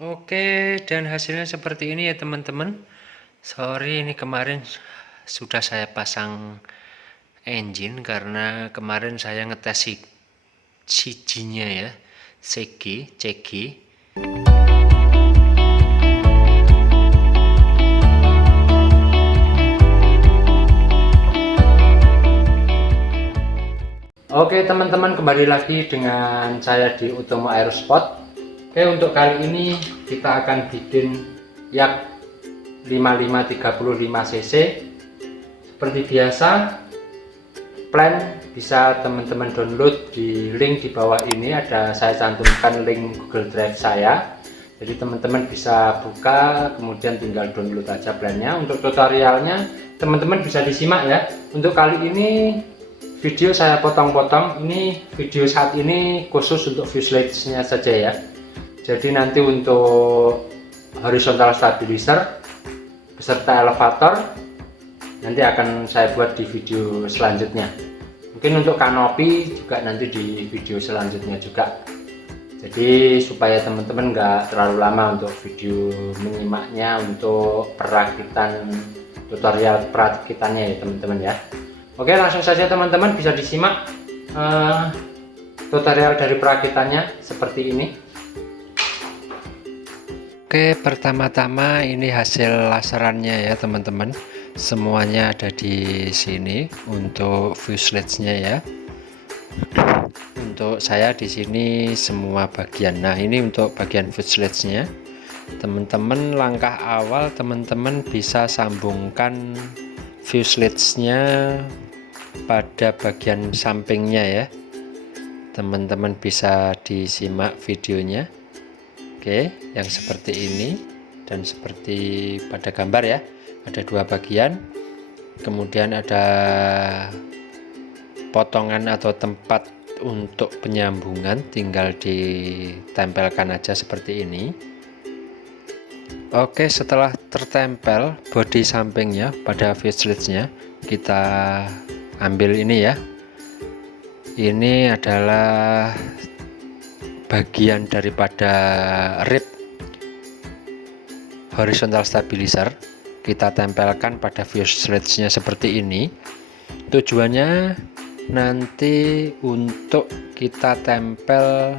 Oke, dan hasilnya seperti ini ya teman-teman. Sorry, ini kemarin sudah saya pasang engine karena kemarin saya ngetes CG-nya ya, CG. Oke teman-teman, kembali lagi dengan saya di Utomo Aerosport. Oke, untuk kali ini kita akan bikin yak 5535 cc. Seperti biasa, plan bisa teman-teman download di link di bawah ini, ada saya cantumkan link Google Drive saya. Jadi teman-teman bisa buka, kemudian tinggal download aja plannya. Untuk tutorialnya teman-teman bisa disimak ya. Untuk kali ini video saya potong-potong, ini video saat ini khusus untuk fuselage-nya saja ya. Jadi nanti untuk horizontal stabilizer beserta elevator nanti akan saya buat di video selanjutnya. Mungkin untuk kanopi juga nanti di video selanjutnya juga. Jadi supaya teman-teman nggak terlalu lama untuk video menyimaknya, untuk perakitan tutorial perakitannya ya teman-teman ya. Oke, langsung saja teman-teman bisa disimak tutorial dari perakitannya seperti ini. Oke, pertama-tama ini hasil laserannya ya teman-teman. Semuanya ada di sini untuk fuselage-nya ya. Untuk saya di sini semua bagian. Nah, ini untuk bagian fuselage-nya. Teman-teman, langkah awal teman-teman bisa sambungkan fuselage-nya pada bagian sampingnya ya. Teman-teman bisa disimak videonya. Oke, yang seperti ini dan seperti pada gambar ya. Ada dua bagian. Kemudian ada potongan atau tempat untuk penyambungan, tinggal ditempelkan aja seperti ini. Oke, setelah tertempel bodi sampingnya pada fuselage-nya, kita ambil ini ya. Ini adalah bagian daripada rib horizontal stabilizer. Kita tempelkan pada fuselage-nya seperti ini. Tujuannya nanti untuk kita tempel,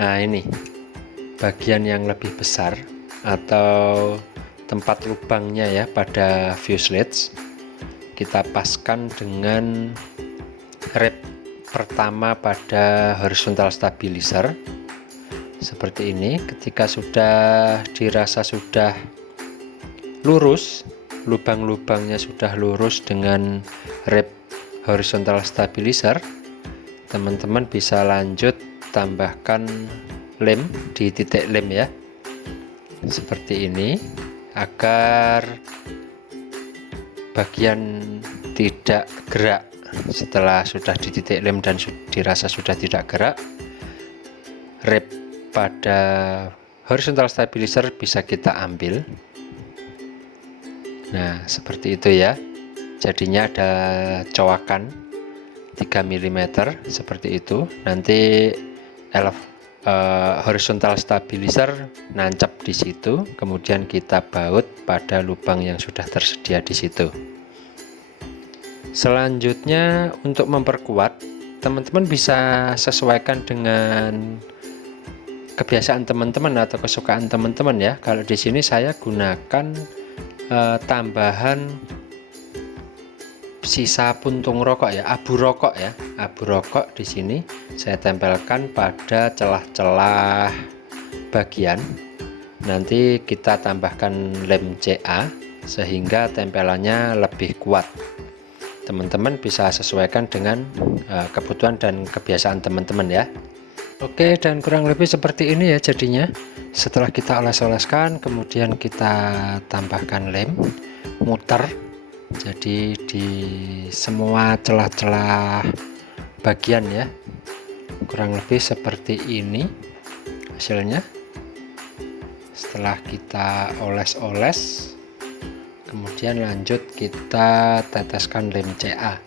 nah ini bagian yang lebih besar atau tempat lubangnya ya pada fuselage, kita paskan dengan rib pertama pada horizontal stabilizer seperti ini. Ketika sudah dirasa sudah lurus, lubang-lubangnya sudah lurus dengan rib horizontal stabilizer, teman-teman bisa lanjut tambahkan lem di titik lem ya, seperti ini, agar bagian tidak gerak. Setelah sudah di titik lem dan dirasa sudah tidak gerak, rib pada horizontal stabilizer bisa kita ambil. Nah, seperti itu ya. Jadinya ada cowakan 3 mm seperti itu. Nanti horizontal stabilizer nancap di situ, kemudian kita baut pada lubang yang sudah tersedia di situ. Selanjutnya untuk memperkuat, teman-teman bisa sesuaikan dengan kebiasaan teman-teman atau kesukaan teman-teman ya. Kalau di sini saya gunakan tambahan sisa puntung rokok ya, abu rokok ya, abu rokok di sini saya tempelkan pada celah-celah bagian. Nanti kita tambahkan lem CA sehingga tempelannya lebih kuat. Teman-teman bisa sesuaikan dengan kebutuhan dan kebiasaan teman-teman ya. Oke, dan kurang lebih seperti ini ya jadinya. Setelah kita oles-oleskan, kemudian kita tambahkan lem, muter. Jadi di semua celah-celah bagian ya, kurang lebih seperti ini hasilnya. Setelah kita oles-oles, kemudian lanjut kita teteskan lem CA.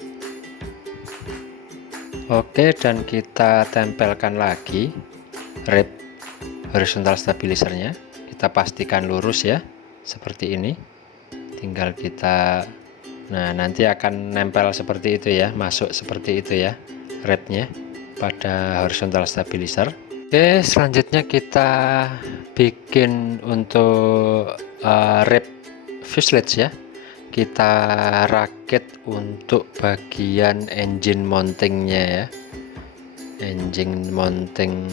Oke, dan kita tempelkan lagi rib horizontal stabilizernya. Kita pastikan lurus ya, seperti ini. Tinggal kita, nah nanti akan nempel seperti itu ya, masuk seperti itu ya wrapnya pada horizontal stabilizer. Oke, selanjutnya kita bikin untuk wrap fuselage ya. Kita rakit untuk bagian engine mountingnya ya, engine mounting,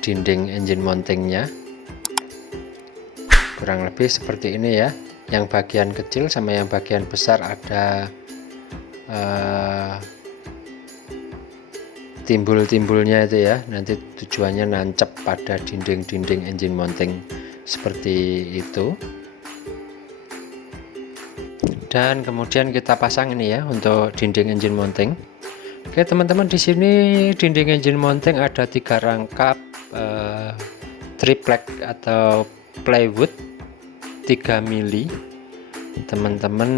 dinding engine mountingnya. Kurang lebih seperti ini ya, yang bagian kecil sama yang bagian besar ada timbul-timbulnya itu ya, nanti tujuannya nancep pada dinding-dinding engine mounting seperti itu. Dan kemudian kita pasang ini ya untuk dinding engine mounting. Oke teman-teman, di sini dinding engine mounting ada 3 rangkap triplek atau plywood 3 mili. Teman-teman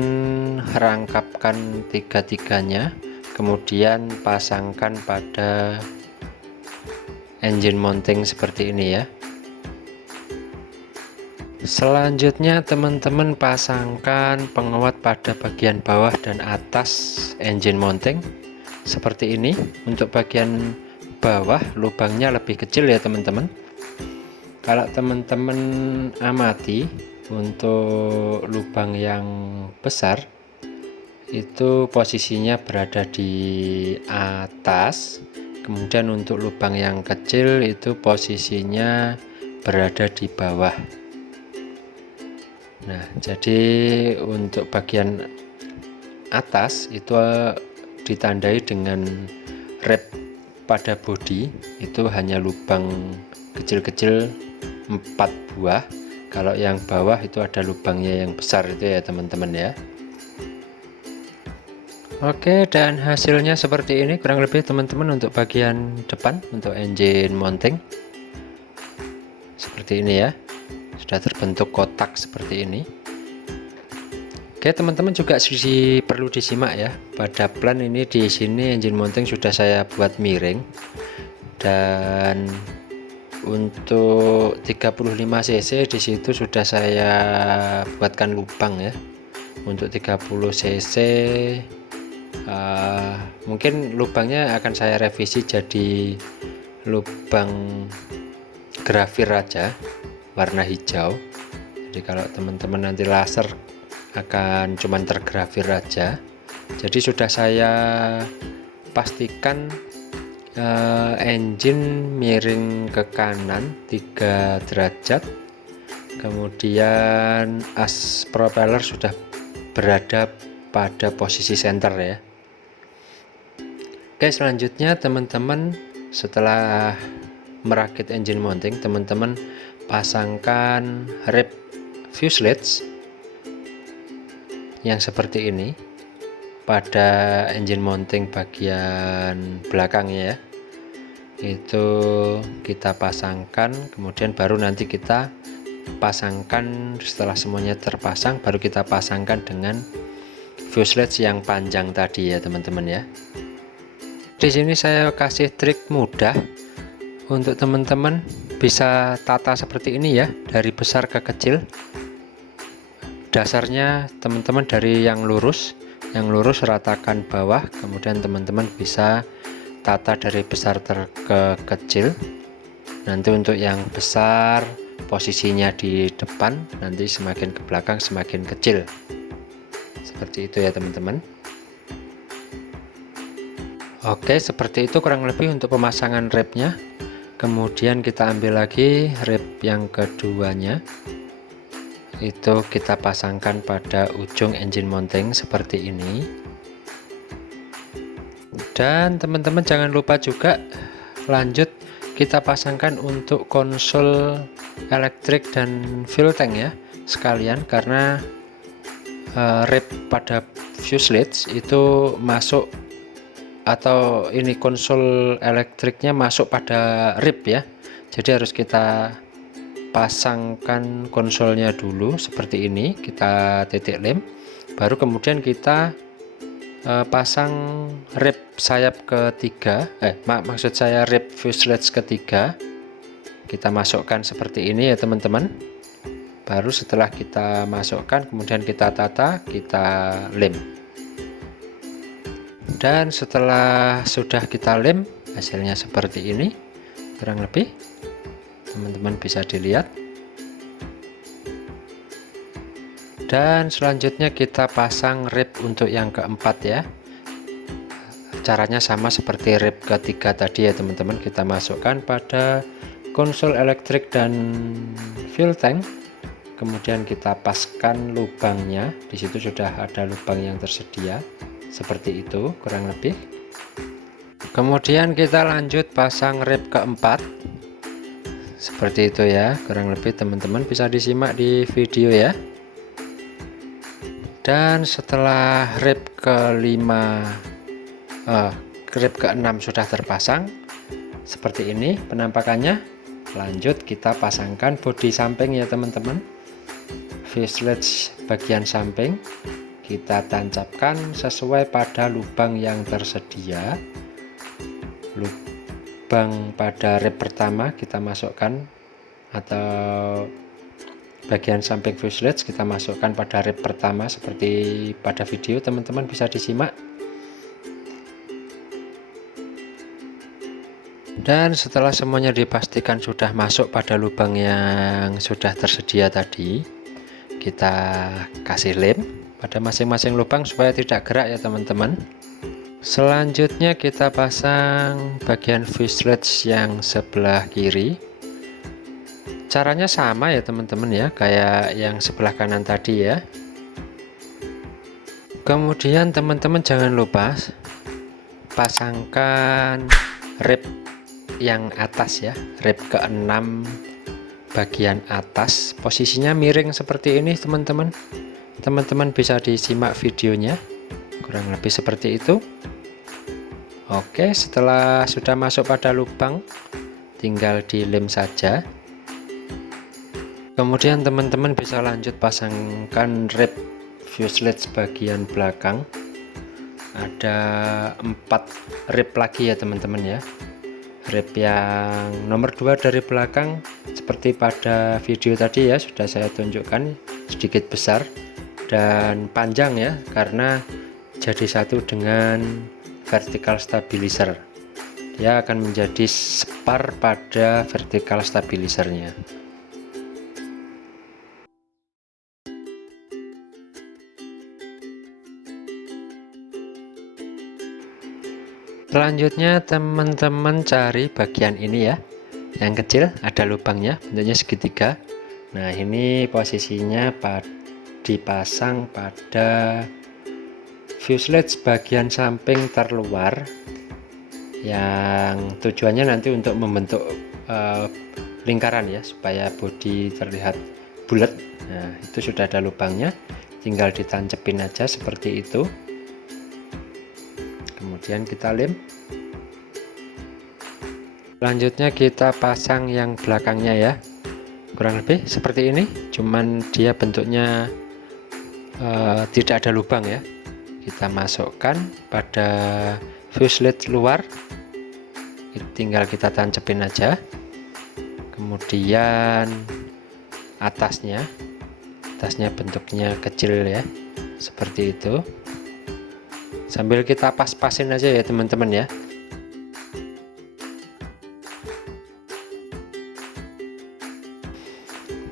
rangkapkan tiga-tiganya, kemudian pasangkan pada engine mounting seperti ini ya. Selanjutnya teman-teman pasangkan penguat pada bagian bawah dan atas engine mounting seperti ini. Untuk bagian bawah lubangnya lebih kecil ya teman-teman. Kalau teman-teman amati untuk lubang yang besar itu posisinya berada di atas, kemudian untuk lubang yang kecil itu posisinya berada di bawah. Nah, jadi untuk bagian atas itu ditandai dengan wrap pada bodi, itu hanya lubang kecil-kecil 4 buah. Kalau yang bawah itu ada lubangnya yang besar itu ya teman-teman ya. Oke, dan hasilnya seperti ini kurang lebih teman-teman untuk bagian depan untuk engine mounting. Seperti ini ya. Sudah terbentuk kotak seperti ini. Oke, teman-teman juga perlu disimak ya. Pada plan ini di sini engine mounting sudah saya buat miring. Dan untuk 35 cc di situ sudah saya buatkan lubang ya. Untuk 30 cc mungkin lubangnya akan saya revisi jadi lubang grafir aja warna hijau. Jadi kalau teman-teman nanti laser akan cuman tergrafir aja. Jadi sudah saya pastikan engine miring ke kanan 3 derajat, kemudian as propeller sudah berada pada posisi center ya. Oke, selanjutnya teman-teman setelah merakit engine mounting, teman-teman pasangkan wrap fuselage yang seperti ini pada engine mounting bagian belakangnya ya. Itu kita pasangkan, kemudian baru nanti kita pasangkan. Setelah semuanya terpasang baru kita pasangkan dengan fuselage yang panjang tadi ya teman-teman ya. Di sini saya kasih trik mudah untuk teman-teman bisa tata seperti ini ya, dari besar ke kecil. Dasarnya teman-teman dari yang lurus ratakan bawah, kemudian teman-teman bisa tata dari besar ke kecil. Nanti untuk yang besar posisinya di depan, nanti semakin ke belakang semakin kecil. Seperti itu ya teman-teman. Oke, seperti itu kurang lebih untuk pemasangan wrapnya. Kemudian kita ambil lagi wrap yang keduanya, itu kita pasangkan pada ujung engine mounting seperti ini. Dan teman-teman jangan lupa juga lanjut kita pasangkan untuk konsol elektrik dan fuel tank ya sekalian, karena wrap pada fuselage itu masuk, atau ini konsol elektriknya masuk pada rib ya. Jadi harus kita pasangkan konsolnya dulu seperti ini, kita titik lem, baru kemudian kita pasang rib sayap ketiga, maksud saya rib fuselage ketiga kita masukkan seperti ini ya teman-teman. Baru setelah kita masukkan, kemudian kita tata, kita lem. Dan setelah sudah kita lem, hasilnya seperti ini kurang lebih, teman-teman bisa dilihat. Dan selanjutnya kita pasang rib untuk yang keempat ya. Caranya sama seperti rib ketiga tadi ya teman-teman. Kita masukkan pada konsol elektrik dan fuel tank, kemudian kita paskan lubangnya. Di situ sudah ada lubang yang tersedia seperti itu kurang lebih. Kemudian kita lanjut pasang rib keempat seperti itu ya kurang lebih, teman-teman bisa disimak di video ya. Dan setelah rib kelima, rib keenam sudah terpasang seperti ini penampakannya. Lanjut kita pasangkan bodi samping ya teman-teman. Fuselage bagian samping kita tancapkan sesuai pada lubang yang tersedia. Lubang pada rib pertama kita masukkan, atau bagian samping fuselage kita masukkan pada rib pertama seperti pada video, teman-teman bisa disimak. Dan setelah semuanya dipastikan sudah masuk pada lubang yang sudah tersedia tadi, kita kasih lem pada masing-masing lubang supaya tidak gerak ya teman-teman. Selanjutnya kita pasang bagian fuselage yang sebelah kiri. Caranya sama ya teman-teman ya, kayak yang sebelah kanan tadi ya. Kemudian teman-teman jangan lupa pasangkan rib yang atas ya, rib ke-6 bagian atas, posisinya miring seperti ini teman-teman. Teman-teman bisa disimak videonya, kurang lebih seperti itu. Oke, setelah sudah masuk pada lubang tinggal dilem saja. Kemudian teman-teman bisa lanjut pasangkan rib fuselage bagian belakang. Ada 4 rib lagi ya teman-teman ya. Rib yang nomor 2 dari belakang seperti pada video tadi ya, sudah saya tunjukkan, sedikit besar dan panjang ya, karena jadi satu dengan vertical stabilizer. Dia akan menjadi separ pada vertical stabilizernya. Selanjutnya teman-teman cari bagian ini ya, yang kecil ada lubangnya, bentuknya segitiga. Nah ini posisinya dipasang pada fuselage bagian samping terluar, yang tujuannya nanti untuk membentuk lingkaran ya, supaya bodi terlihat bulat. Nah itu sudah ada lubangnya, tinggal ditancepin aja seperti itu. Kemudian kita lem. Selanjutnya kita pasang yang belakangnya ya, kurang lebih seperti ini, cuman dia bentuknya tidak ada lubang ya. Kita masukkan pada fuselage luar, tinggal kita tancepin aja. Kemudian atasnya bentuknya kecil ya, seperti itu. Sambil kita pas-pasin aja ya teman-teman ya.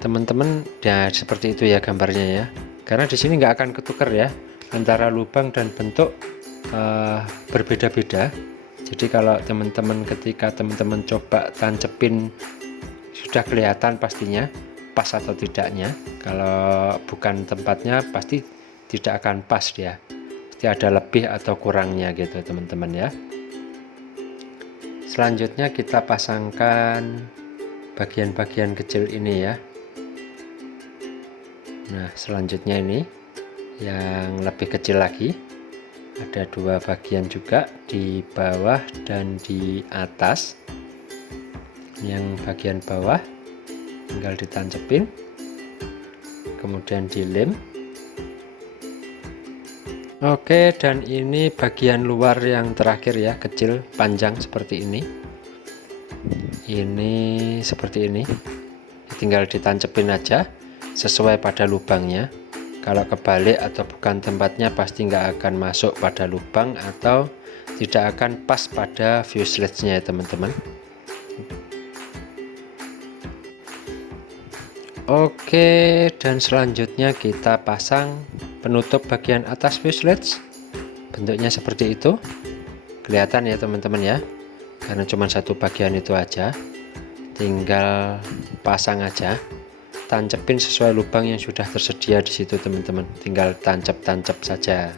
Teman-teman ya seperti itu ya gambarnya ya, karena di sini nggak akan ketukar ya antara lubang dan bentuk berbeda-beda. Jadi kalau teman-teman ketika teman-teman coba tancepin, sudah kelihatan pastinya pas atau tidaknya. Kalau bukan tempatnya pasti tidak akan pas dia, ada lebih atau kurangnya gitu teman-teman ya. Selanjutnya kita pasangkan bagian-bagian kecil ini ya. Nah selanjutnya ini yang lebih kecil lagi, ada 2 bagian juga di bawah dan di atas. Yang bagian bawah tinggal ditancepin, kemudian dilem. Oke, dan ini bagian luar yang terakhir ya, kecil panjang seperti ini. ini seperti ini, tinggal ditancepin aja sesuai pada lubangnya. Kalau kebalik atau bukan tempatnya pasti nggak akan masuk pada lubang atau tidak akan pas pada fuselage-nya ya teman-teman. Oke, dan selanjutnya kita pasang penutup bagian atas fuselage. Bentuknya seperti itu, kelihatan ya teman-teman ya, karena cuma satu bagian itu aja. Tinggal pasang aja, tancepin sesuai lubang yang sudah tersedia di situ teman-teman, tinggal tancap-tancap saja.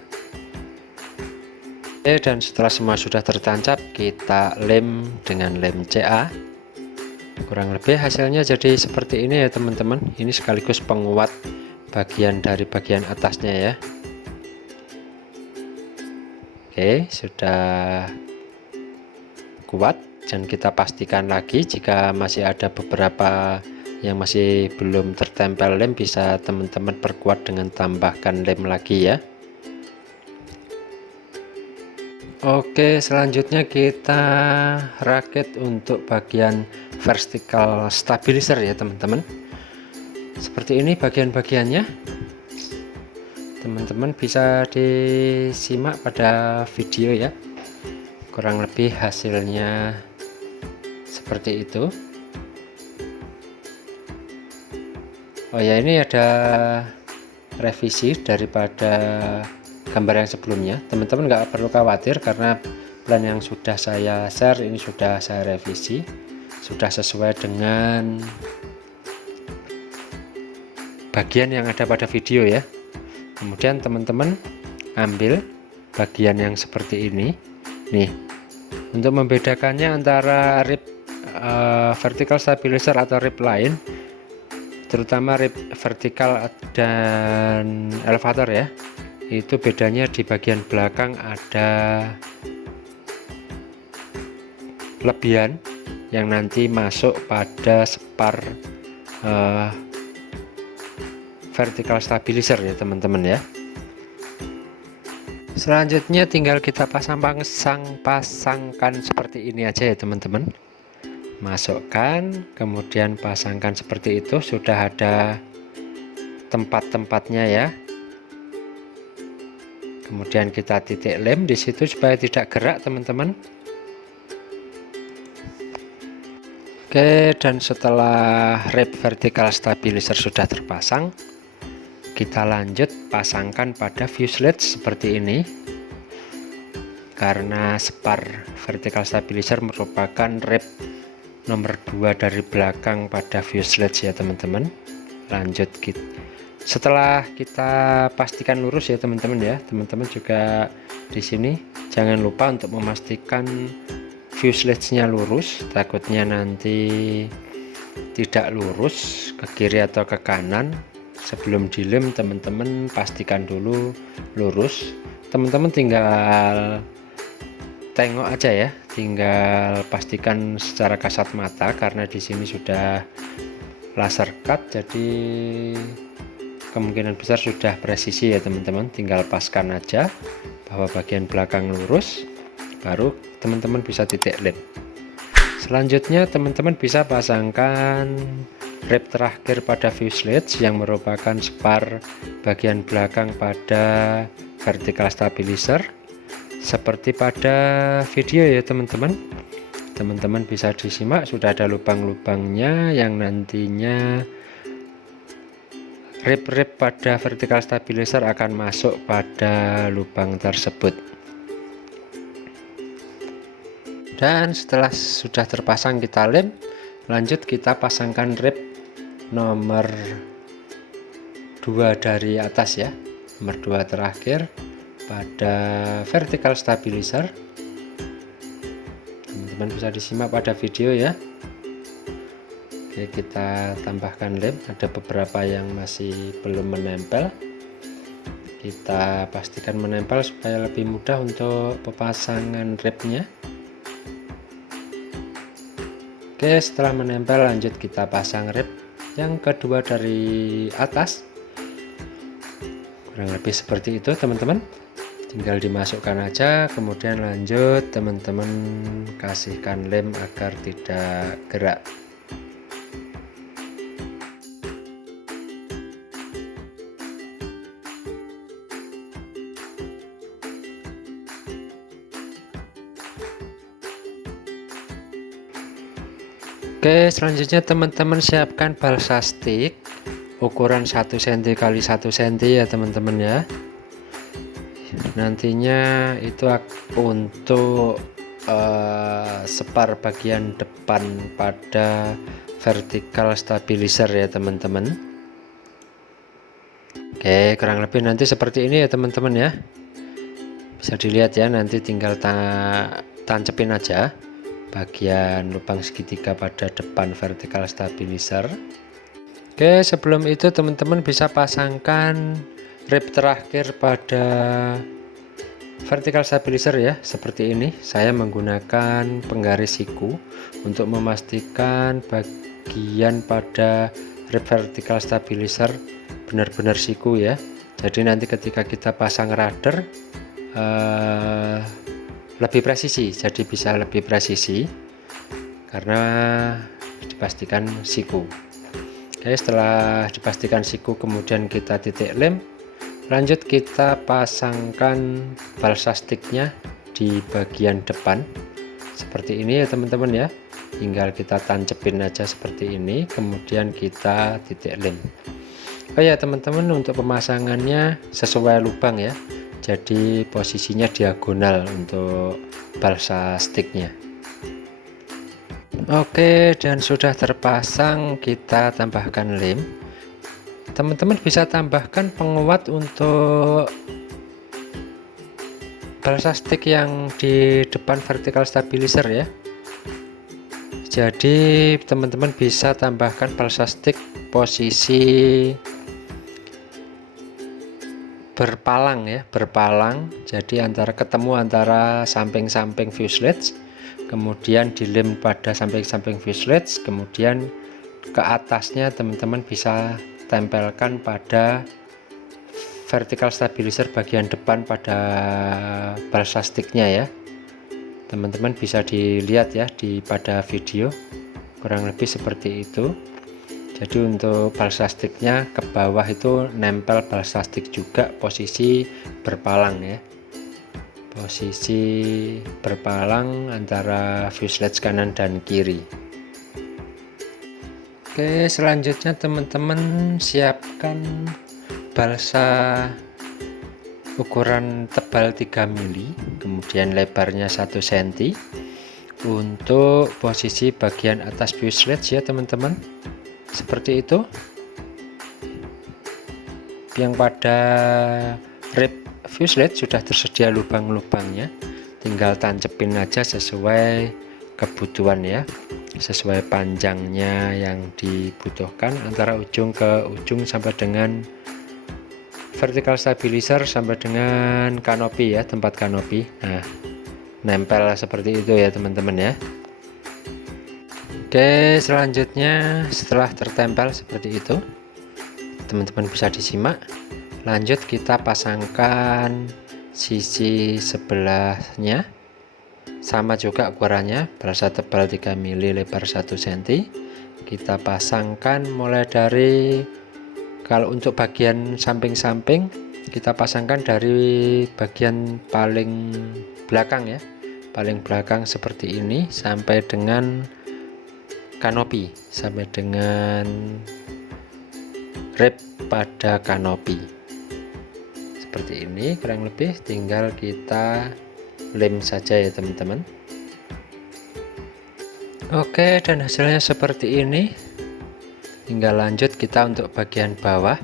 Oke, dan setelah semua sudah tertancap, kita lem dengan lem CA. Kurang lebih hasilnya jadi seperti ini ya teman-teman. Ini sekaligus penguat bagian dari bagian atasnya ya. Oke, sudah kuat, dan kita pastikan lagi jika masih ada beberapa yang masih belum tertempel lem, bisa teman-teman perkuat dengan tambahkan lem lagi ya. Oke, selanjutnya kita rakit untuk bagian vertical stabilizer ya teman-teman. Seperti ini bagian-bagiannya. Teman-teman bisa disimak pada video ya. Kurang lebih hasilnya seperti itu. Oh ya, ini ada revisi daripada gambar yang sebelumnya. Teman-teman nggak perlu khawatir karena plan yang sudah saya share ini sudah saya revisi, sudah sesuai dengan bagian yang ada pada video ya. Kemudian teman-teman ambil bagian yang seperti ini nih, untuk membedakannya antara rib vertical stabilizer atau rib lain, terutama rib vertikal dan elevator ya, itu bedanya di bagian belakang ada lebihan yang nanti masuk pada spar vertical stabilizer ya teman-teman ya. Selanjutnya tinggal kita pasangkan seperti ini aja ya teman-teman. Masukkan, kemudian pasangkan seperti itu, sudah ada tempat-tempatnya ya. Kemudian kita titik lem di situ supaya tidak gerak teman-teman. Oke, dan setelah rib vertical stabilizer sudah terpasang, kita lanjut pasangkan pada fuselage seperti ini. Karena spar vertical stabilizer merupakan rib nomor 2 dari belakang pada fuselage ya teman-teman. Lanjut setelah kita pastikan lurus ya teman-teman ya, teman-teman juga di sini jangan lupa untuk memastikan fuselage-nya lurus, takutnya nanti tidak lurus ke kiri atau ke kanan. Sebelum dilem teman-teman pastikan dulu lurus. Teman-teman tinggal tengok aja ya, tinggal pastikan secara kasat mata karena di sini sudah laser cut, jadi kemungkinan besar sudah presisi ya teman-teman. Tinggal paskan aja bahwa bagian belakang lurus, baru teman-teman bisa titik lem. Selanjutnya teman-teman bisa pasangkan rib terakhir pada fuselage yang merupakan spar bagian belakang pada vertical stabilizer seperti pada video ya teman-teman. Teman-teman bisa disimak, sudah ada lubang-lubangnya yang nantinya rib-rib pada vertical stabilizer akan masuk pada lubang tersebut. Dan setelah sudah terpasang kita lem, lanjut kita pasangkan rib nomor 2 dari atas ya, nomor 2 terakhir pada vertical stabilizer. Teman-teman bisa disimak pada video ya. Oke, kita tambahkan lem, ada beberapa yang masih belum menempel, kita pastikan menempel supaya lebih mudah untuk pemasangan ribnya. Oke, setelah menempel lanjut kita pasang rib yang kedua dari atas. Kurang lebih seperti itu teman-teman. tinggal dimasukkan aja, kemudian lanjut teman-teman kasihkan lem agar tidak gerak. Oke, selanjutnya teman-teman siapkan balsa stick ukuran 1 cm x 1 cm ya teman-teman ya. Nantinya itu untuk separ bagian depan pada vertical stabilizer ya teman-teman. Oke, kurang lebih nanti seperti ini ya teman-teman ya. Bisa dilihat ya, nanti tinggal tancepin aja bagian lubang segitiga pada depan vertical stabilizer. Oke, sebelum itu teman-teman bisa pasangkan rib terakhir pada vertical stabilizer ya, seperti ini. Saya menggunakan penggaris siku untuk memastikan bagian pada rib vertical stabilizer benar-benar siku ya. Jadi nanti ketika kita pasang rudder lebih presisi, jadi bisa lebih presisi karena dipastikan siku. Oke, setelah dipastikan siku kemudian kita titik lem, lanjut kita pasangkan balsa sticknya di bagian depan seperti ini ya teman-teman ya. Tinggal kita tancepin aja seperti ini, kemudian kita titik lem. Oh ya teman-teman, untuk pemasangannya sesuai lubang ya, jadi posisinya diagonal untuk balsa sticknya. Oke, dan sudah terpasang, kita tambahkan lem. Teman-teman bisa tambahkan penguat untuk balsa stick yang di depan vertical stabilizer ya. Jadi teman-teman bisa tambahkan balsa stick posisi berpalang ya, berpalang, jadi ketemu antara samping-samping fuselage, kemudian dilem pada samping-samping fuselage, kemudian ke atasnya teman-teman bisa tempelkan pada vertical stabilizer bagian depan pada balsa sticknya ya. Teman-teman bisa dilihat ya pada video, kurang lebih seperti itu. Jadi untuk balsa sticknya ke bawah itu nempel balsa stick juga posisi berpalang ya, posisi berpalang antara fuselage kanan dan kiri. Oke, selanjutnya teman-teman siapkan balsa ukuran tebal 3 mili, kemudian lebarnya 1 cm untuk posisi bagian atas fuselage ya teman-teman. Seperti itu. Yang pada rib fuselage sudah tersedia lubang-lubangnya, tinggal tancepin aja sesuai kebutuhan ya, sesuai panjangnya yang dibutuhkan antara ujung ke ujung sampai dengan vertical stabilizer sampai dengan kanopi ya, tempat kanopi. Nah, nempel seperti itu ya teman-teman ya. Oke, selanjutnya setelah tertempel seperti itu, teman-teman bisa disimak. Lanjut kita pasangkan sisi sebelahnya, sama juga ukurannya, balsa tebal 3 mili, lebar 1 cm. Kita pasangkan mulai dari, kalau untuk bagian samping-samping kita pasangkan dari bagian paling belakang ya, paling belakang seperti ini sampai dengan kanopi, sampai dengan rib pada kanopi seperti ini. Kurang lebih tinggal kita lem saja ya teman-teman. Oke, dan hasilnya seperti ini. Tinggal lanjut kita untuk bagian bawah.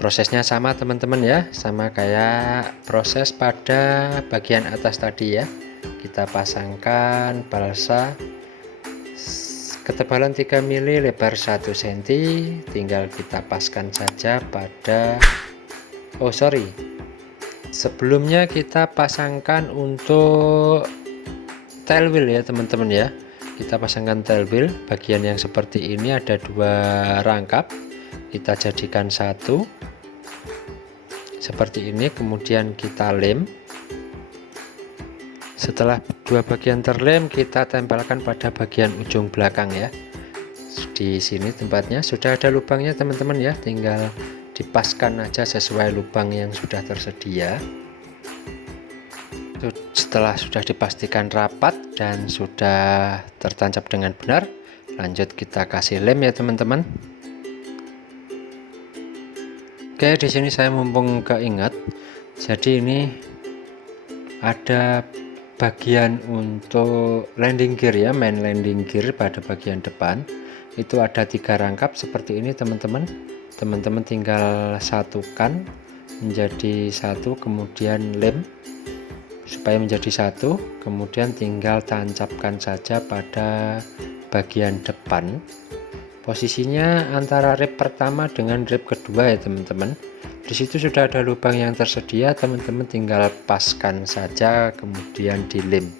Prosesnya sama teman-teman ya, sama kayak proses pada bagian atas tadi ya. Kita pasangkan balsa ketebalan 3 mili, lebar 1 cm, tinggal kita paskan saja pada, sebelumnya kita pasangkan untuk tail wheel ya teman-teman ya. Kita pasangkan tail wheel, bagian yang seperti ini ada 2 rangkap, kita jadikan satu seperti ini, kemudian kita lem Setelah dua bagian terlem, kita tempelkan pada bagian ujung belakang ya. Di sini tempatnya sudah ada lubangnya teman-teman ya, tinggal dipaskan aja sesuai lubang yang sudah tersedia. Setelah sudah dipastikan rapat dan sudah tertancap dengan benar, lanjut kita kasih lem ya teman-teman. Oke, di sini saya mumpung keinget, jadi ini ada bagian untuk landing gear ya, main landing gear pada bagian depan itu ada 3 rangkap seperti ini teman-teman. Teman-teman tinggal satukan menjadi satu, kemudian lem supaya menjadi satu, kemudian tinggal tancapkan saja pada bagian depan. Posisinya antara rib pertama dengan rib kedua ya teman-teman. Di situ sudah ada lubang yang tersedia, teman-teman tinggal paskan saja kemudian dilem.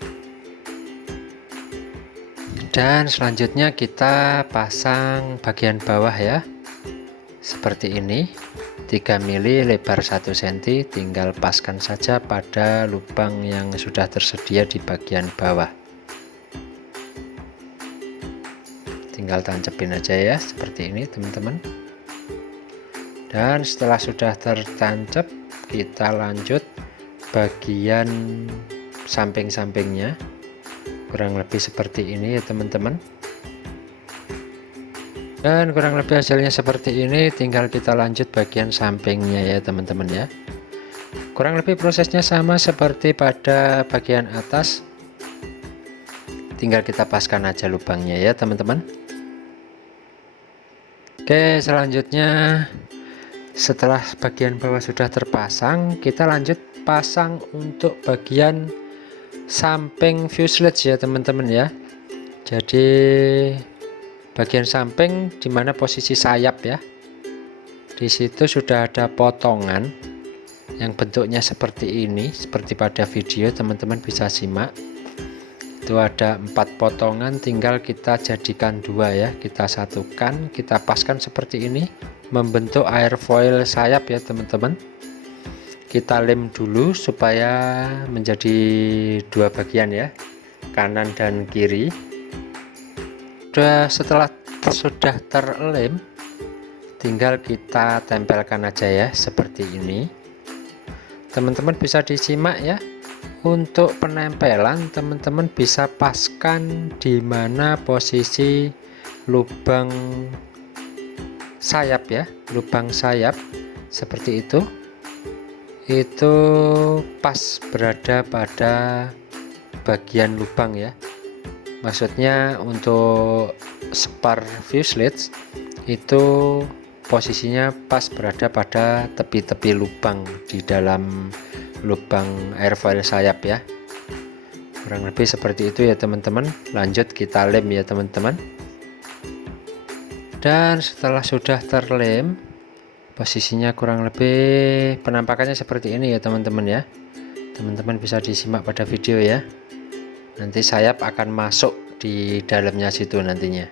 Dan selanjutnya kita pasang bagian bawah ya, seperti ini, 3 mili lebar 1 cm, tinggal paskan saja pada lubang yang sudah tersedia di bagian bawah. Tinggal tancepin aja ya, seperti ini teman-teman. Dan setelah sudah tertancap, kita lanjut bagian samping-sampingnya, kurang lebih seperti ini ya teman-teman. Dan kurang lebih hasilnya seperti ini, tinggal kita lanjut bagian sampingnya ya teman-teman ya. Kurang lebih prosesnya sama seperti pada bagian atas, tinggal kita paskan aja lubangnya ya teman-teman. Oke, selanjutnya setelah bagian bawah sudah terpasang, kita lanjut pasang untuk bagian samping fuselage ya teman-teman ya. Jadi bagian samping dimana posisi sayap ya, di situ sudah ada potongan yang bentuknya seperti ini, seperti pada video teman-teman bisa simak. Itu ada 4 potongan, tinggal kita jadikan 2 ya, kita satukan, kita paskan seperti ini membentuk airfoil sayap ya teman-teman. Kita lem dulu supaya menjadi 2 bagian ya, kanan dan kiri. Setelah sudah terlem, tinggal kita tempelkan aja ya, seperti ini. Teman-teman bisa disimak ya. Untuk penempelan teman-teman bisa paskan di mana posisi lubang sayap ya, lubang sayap seperti itu pas berada pada bagian lubang ya. Maksudnya untuk spar fuselage itu posisinya pas berada pada tepi-tepi lubang di dalam lubang airfoil sayap ya. Kurang lebih seperti itu ya teman-teman. Lanjut kita lem ya teman-teman. Dan setelah sudah terlem, posisinya kurang lebih penampakannya seperti ini ya teman-teman ya. Teman-teman bisa disimak pada video ya. Nanti sayap akan masuk di dalamnya situ nantinya.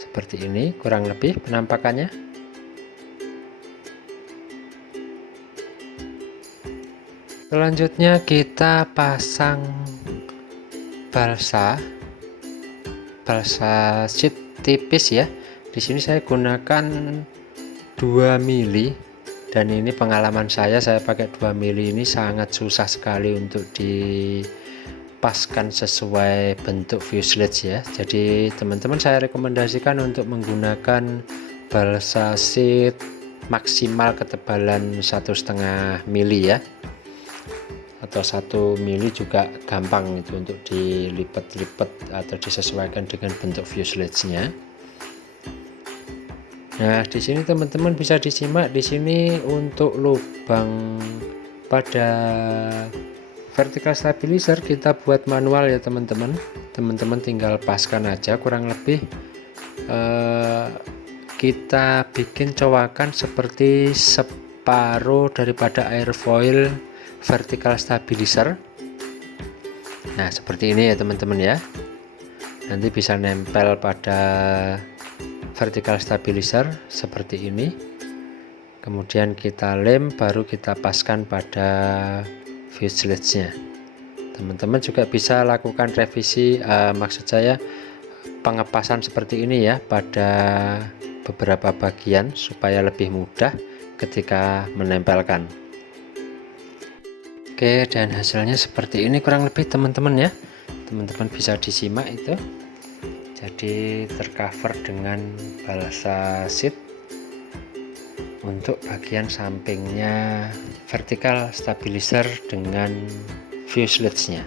Seperti ini kurang lebih penampakannya. Selanjutnya kita pasang balsa sheet tipis ya. Di sini saya gunakan 2 mili, dan ini pengalaman saya pakai 2 mili ini sangat susah sekali untuk dipaskan sesuai bentuk fuselage ya. Jadi teman-teman saya rekomendasikan untuk menggunakan balsa sheet maksimal ketebalan 1,5 mili ya, atau 1 mili juga gampang itu untuk dilipat-lipat atau disesuaikan dengan bentuk fuselage-nya. Nah, di sini teman-teman bisa disimak, di sini untuk lubang pada vertical stabilizer kita buat manual ya teman-teman. Teman-teman tinggal paskan aja, kurang lebih kita bikin cowakan seperti separuh daripada airfoil vertical stabilizer. Nah, seperti ini ya teman-teman ya. Nanti bisa nempel pada vertical stabilizer seperti ini. Kemudian kita lem, baru kita paskan pada fuselage-nya. Teman-teman juga bisa lakukan revisi, maksud saya pengepasan seperti ini ya pada beberapa bagian supaya lebih mudah ketika menempelkan. Oke, dan hasilnya seperti ini kurang lebih teman-teman ya. Teman-teman bisa disimak itu. Jadi tercover dengan balsa sheet. Untuk bagian sampingnya vertical stabilizer dengan fuselage-nya.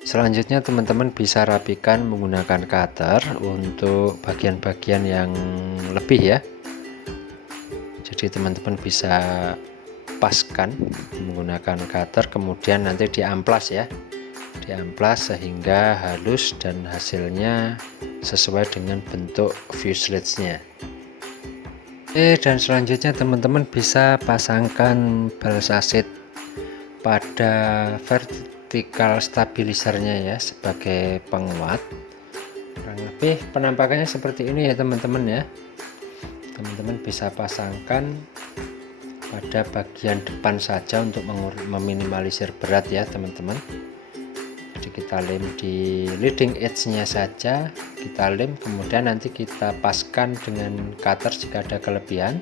Selanjutnya teman-teman bisa rapikan menggunakan cutter untuk bagian-bagian yang lebih ya. Jadi teman-teman bisa paskan menggunakan cutter, kemudian nanti diamplas ya, diamplas sehingga halus dan hasilnya sesuai dengan bentuk fuselage-nya. Oke, dan selanjutnya teman-teman bisa pasangkan balsa sheet pada vertical stabilizer-nya ya sebagai penguat. Kurang lebih penampakannya seperti ini ya teman-teman ya. Teman-teman bisa pasangkan pada bagian depan saja untuk meminimalisir berat ya teman-teman. Jadi kita lem di leading edge-nya saja, kita lem, kemudian nanti kita paskan dengan cutter jika ada kelebihan,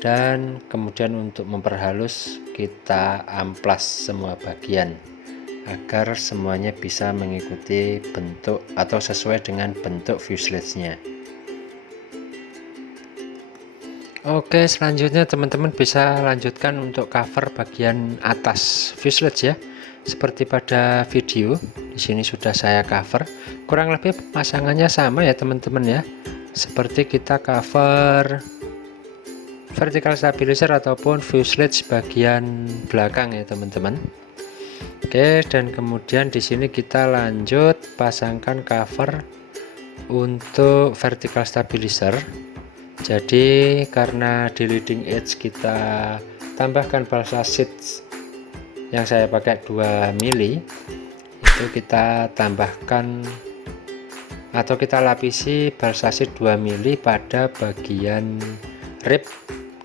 dan kemudian untuk memperhalus kita amplas semua bagian agar semuanya bisa mengikuti bentuk atau sesuai dengan bentuk fuselage-nya. Oke, selanjutnya teman-teman bisa lanjutkan untuk cover bagian atas fuselage ya. Seperti pada video, di sini sudah saya cover. Kurang lebih pemasangannya sama ya teman-teman ya. Seperti kita cover vertical stabilizer ataupun fuselage bagian belakang ya teman-teman. Oke, dan kemudian di sini kita lanjut pasangkan cover untuk vertical stabilizer. Jadi karena di leading edge kita tambahkan balsa sheet yang saya pakai 2 mili, itu kita tambahkan atau kita lapisi balsa sheet 2 mili pada bagian rib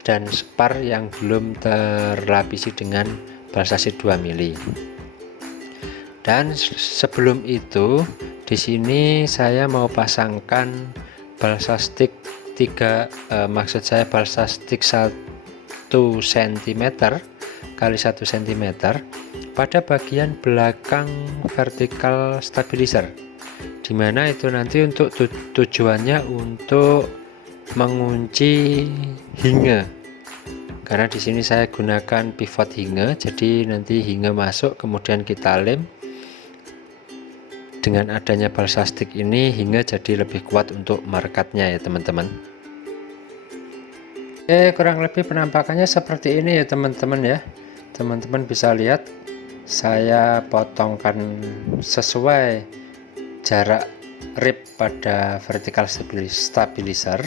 dan spar yang belum terlapisi dengan balsa sheet 2 mili. Dan sebelum itu di sini saya mau pasangkan balsa stick 3, maksud saya balsa stick 1 cm kali 1 cm pada bagian belakang vertical stabilizer, dimana itu nanti untuk tujuannya untuk mengunci hinge, karena di sini saya gunakan pivot hinge. Jadi nanti hinge masuk, kemudian kita lem. Dengan adanya balsa stick ini hinge jadi lebih kuat untuk merekatnya ya teman-teman. Oke, kurang lebih penampakannya seperti ini ya teman-teman ya. Teman-teman bisa lihat saya potongkan sesuai jarak rib pada vertical stabilizer,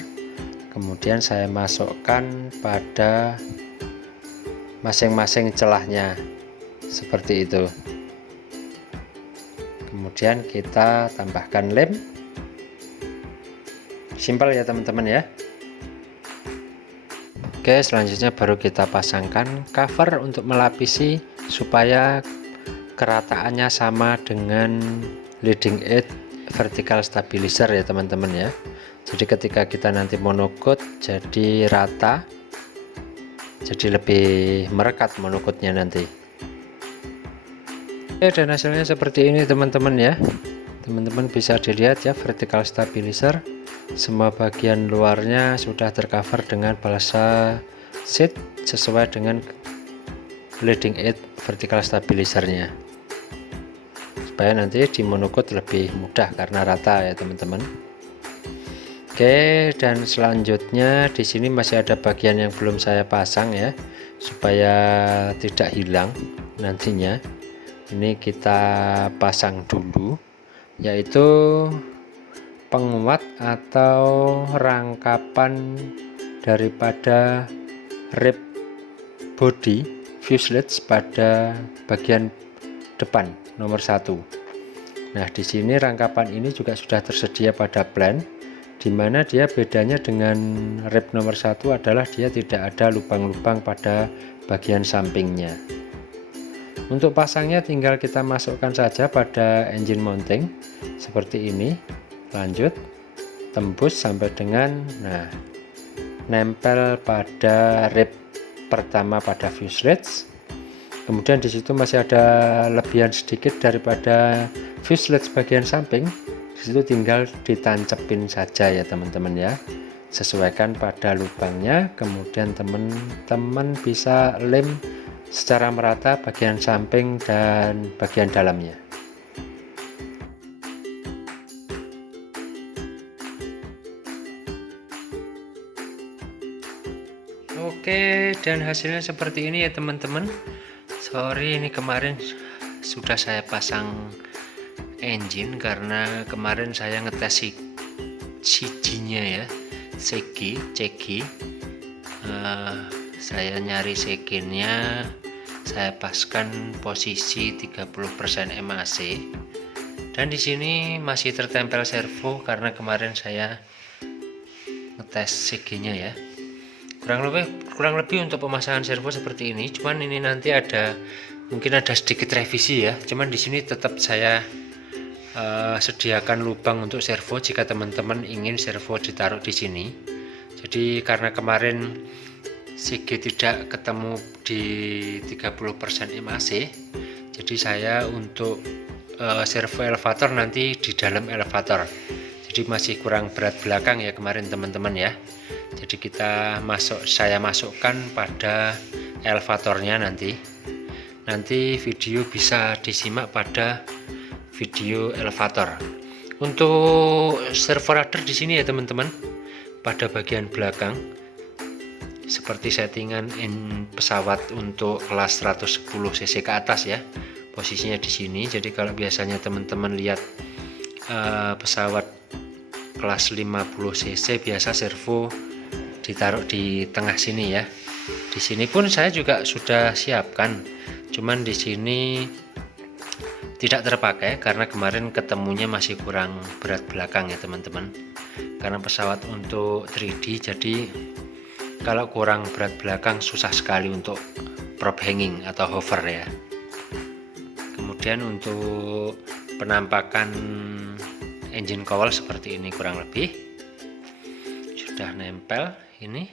kemudian saya masukkan pada masing-masing celahnya seperti itu. Kemudian kita tambahkan lem, simpel ya teman-teman ya. Oke, selanjutnya baru kita pasangkan cover untuk melapisi supaya kerataannya sama dengan leading edge vertical stabilizer ya teman-teman ya. Jadi ketika kita nanti monokut jadi rata, jadi lebih merekat monokutnya nanti. Oke, dan hasilnya seperti ini teman-teman ya. Teman-teman bisa dilihat ya, vertical stabilizer semua bagian luarnya sudah tercover dengan balsa sheet sesuai dengan leading edge vertical stabilizernya, supaya nanti di monokut lebih mudah karena rata ya teman-teman. Oke, dan selanjutnya di sini masih ada bagian yang belum saya pasang ya, supaya tidak hilang nantinya. Ini kita pasang dulu, yaitu penguat atau rangkapan daripada rib body fuselage pada bagian depan nomor 1. Nah, di sini rangkapan ini juga sudah tersedia pada plan. dimana dia bedanya dengan rib nomor 1 adalah dia tidak ada lubang-lubang pada bagian sampingnya. Untuk pasangnya tinggal kita masukkan saja pada engine mounting seperti ini, lanjut tembus sampai dengan nempel pada rib pertama pada fuselage. Kemudian di situ masih ada lebihan sedikit daripada fuselage bagian samping. Di situ tinggal ditancepin saja ya teman-teman ya. Sesuaikan pada lubangnya, kemudian teman-teman bisa lem secara merata bagian samping dan bagian dalamnya. Oke, dan hasilnya seperti ini ya teman-teman. Sorry, ini kemarin sudah saya pasang engine karena kemarin saya ngetes CG-nya ya, CG. Saya nyari CG-nya, saya paskan posisi 30% MAC, dan di sini masih tertempel servo karena kemarin saya ngetes CG-nya ya. Kurang lebih untuk pemasangan servo seperti ini. Cuman ini nanti mungkin ada sedikit revisi ya. Cuman di sini tetap saya sediakan lubang untuk servo jika teman-teman ingin servo ditaruh di sini. Jadi karena kemarin CG tidak ketemu di 30% MAC, jadi saya untuk servo elevator nanti di dalam elevator. Jadi masih kurang berat belakang ya kemarin teman-teman ya. Jadi saya masukkan pada elevatornya nanti video bisa disimak pada video elevator. Untuk servo rudder di sini ya teman-teman, pada bagian belakang seperti settingan pesawat untuk kelas 110 cc ke atas ya, posisinya di sini. Jadi kalau biasanya teman-teman lihat pesawat kelas 50 cc biasa servo ditaruh di tengah sini ya. Di sini pun saya juga sudah siapkan, cuman di sini tidak terpakai karena kemarin ketemunya masih kurang berat belakang ya teman-teman. Karena pesawat untuk 3D, jadi kalau kurang berat belakang susah sekali untuk prop hanging atau hover ya. Kemudian untuk penampakan engine cowl seperti ini kurang lebih sudah nempel ini.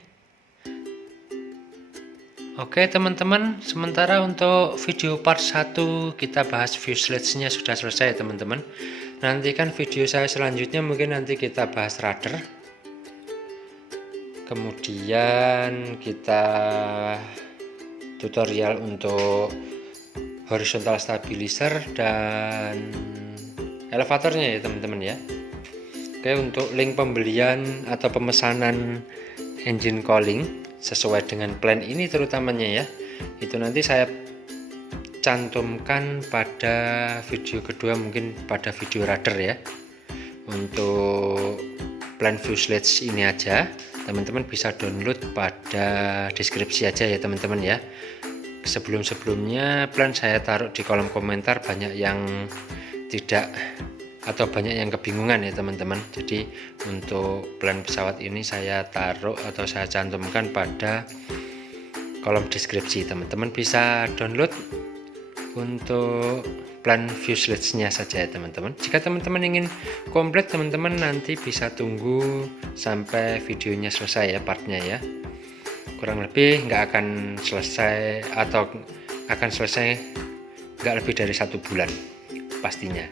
Oke teman-teman, sementara untuk video part 1 kita bahas fuselage-nya sudah selesai ya teman-teman. Nantikan video saya selanjutnya, mungkin nanti kita bahas rudder, kemudian kita tutorial untuk horizontal stabilizer dan elevatornya ya teman-teman ya. Oke, untuk link pembelian atau pemesanan engine cooling sesuai dengan plan ini terutamanya ya, itu nanti saya cantumkan pada video kedua, mungkin pada video rudder ya. Untuk plan fuselage ini aja teman-teman bisa download pada deskripsi aja ya teman-teman ya. Sebelumnya plan saya taruh di kolom komentar, banyak yang tidak atau banyak yang kebingungan ya teman-teman. Jadi untuk plan pesawat ini saya taruh atau saya cantumkan pada kolom deskripsi, teman-teman bisa download untuk plan fuselage-nya saja ya teman-teman. Jika teman-teman ingin komplit, teman-teman nanti bisa tunggu sampai videonya selesai ya, partnya ya. Kurang lebih nggak akan selesai, atau akan selesai nggak lebih dari 1 bulan pastinya,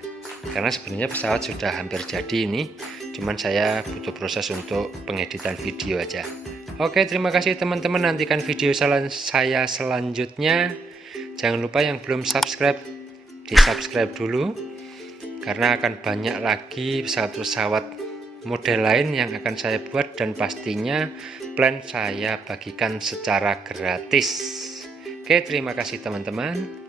karena sebenarnya pesawat sudah hampir jadi ini, cuman saya butuh proses untuk pengeditan video aja. Oke, terima kasih teman-teman, nantikan video saya selanjutnya. Jangan lupa yang belum subscribe, di subscribe dulu, karena akan banyak lagi pesawat-pesawat model lain yang akan saya buat, dan pastinya plan saya bagikan secara gratis. Oke, terima kasih teman-teman.